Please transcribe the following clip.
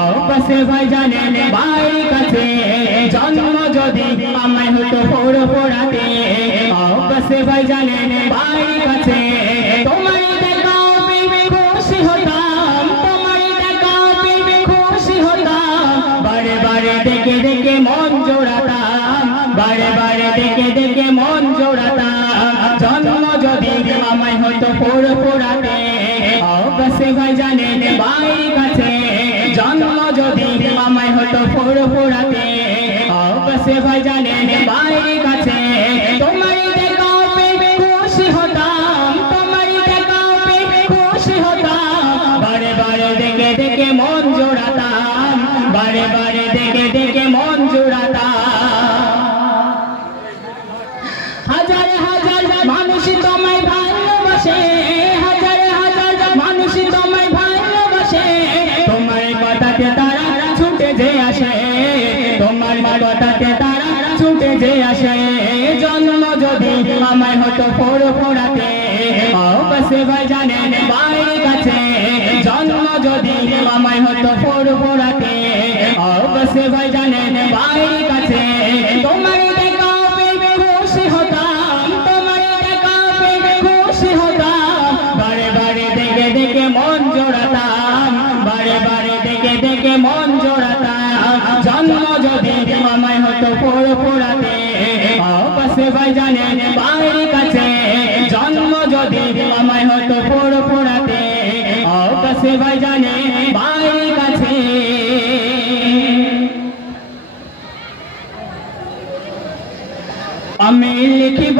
অবশ্যই ভাই জন্ম যদি আমায় হতো পোড়ো পোড়াতে অবশ্যই ভাই জানে বাড়ির কাছে। তোমার দেখা খুশি হতাম। তোমার দেখা দেখে মন জোড়াতাম। বারে বারে দেখে দেখে মন জোড়াতাম। জন্ম যদি আমায় হতো পোড়ো পোড়াতে অবশ্যই ভাই জানে বাড়ির কাছে। জন্ম যদি মামাই হতো পোড়ো ফোড়াতে অবশ্যই ভাই বাড়ির কাছে। তোমার দেখা পেয়ে খুশি হতাম তোমার দেখা পেয়ে খুশি হতাম। বারে বারে দেখে দেখে মন জোড়াতাম, বারে বারে দেখে দেখে কথাতে তারা ছুটে যে আসে জন্ম যদি আমায় হতো পোড়ো পোড়াতে অবশ্যই ভাই জানেন বাইরে কাছে, জন্ম যদি আমায় হতো পোড়ো পোড়াতে অবশ্যই ভাই জানেন বাইরে কাছে, তোমার মন জোড়াতাম। জন্ম যদি আমায় হতো পোড়ো পোড়াতে। পাশে ভাই জানেন বাইরে কাছে জন্ম যদি আমায় হতো পোড়ো পোড়াতে। পাশে ভাই জানে বাইরে কাছে। আমি লিখিব